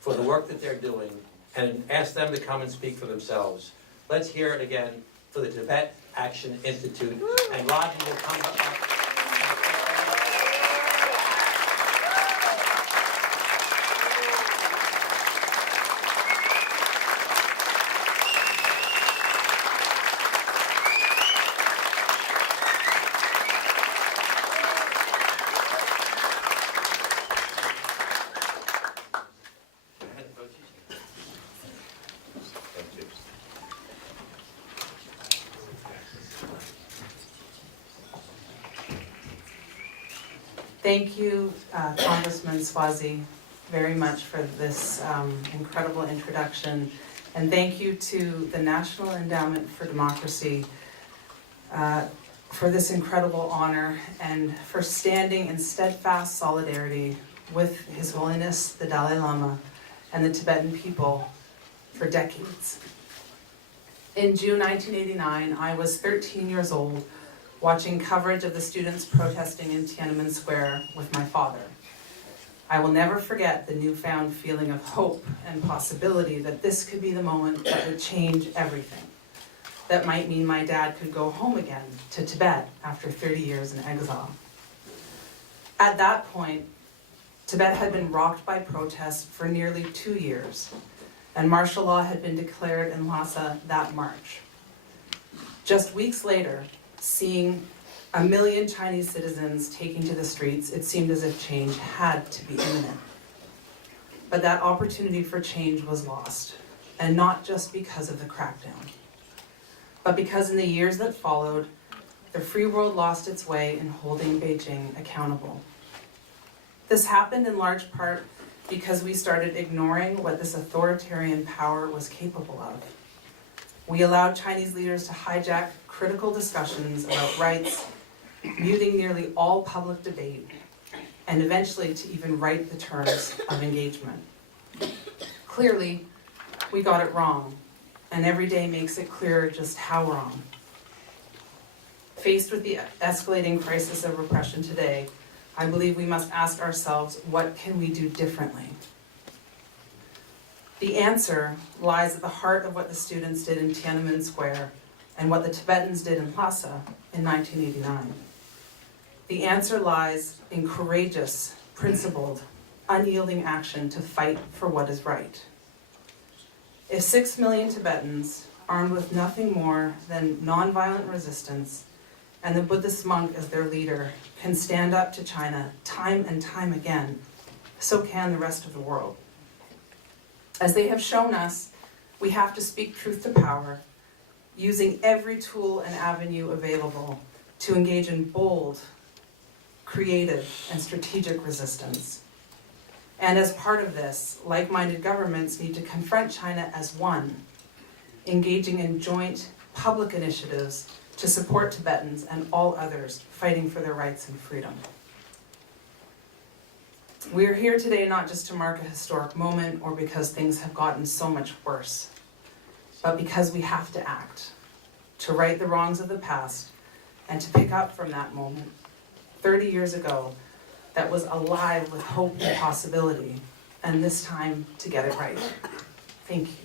for the work that they're doing and ask them to come and speak for themselves. Let's hear it again for the Tibet Action Institute. And Rodney will come up. Thank you, Congressman Swazi, very much for this incredible introduction. And thank you to the National Endowment for Democracy for this incredible honor and for standing in steadfast solidarity with His Holiness the Dalai Lama and the Tibetan people for decades. In June 1989, I was 13 years old, watching coverage of the students protesting in Tiananmen Square with my father. I will never forget the newfound feeling of hope and possibility that this could be the moment that would change everything. That might mean my dad could go home again to Tibet after 30 years in exile. At that point, Tibet had been rocked by protests for nearly 2 years, and martial law had been declared in Lhasa that March. Just weeks later, seeing 1 million Chinese citizens taking to the streets, it seemed as if change had to be imminent. But that opportunity for change was lost, and not just because of the crackdown, but because in the years that followed, the free world lost its way in holding Beijing accountable. This happened in large part because we started ignoring what this authoritarian power was capable of. We allowed Chinese leaders to hijack critical discussions about rights, muting nearly all public debate, and eventually to even write the terms of engagement. Clearly, we got it wrong, and every day makes it clearer just how wrong. Faced with the escalating crisis of repression today, I believe we must ask ourselves, what can we do differently? The answer lies at the heart of what the students did in Tiananmen Square and what the Tibetans did in Lhasa in 1989. The answer lies in courageous, principled, unyielding action to fight for what is right. If 6 million Tibetans, armed with nothing more than nonviolent resistance, and the Buddhist monk as their leader, can stand up to China time and time again, so can the rest of the world. As they have shown us, we have to speak truth to power, using every tool and avenue available to engage in bold, creative, and strategic resistance. And as part of this, like-minded governments need to confront China as one, engaging in joint public initiatives to support Tibetans and all others fighting for their rights and freedom. We are here today not just to mark a historic moment or because things have gotten so much worse, but because we have to act, to right the wrongs of the past, and to pick up from that moment, 30 years ago, that was alive with hope and possibility, and this time to get it right. Thank you.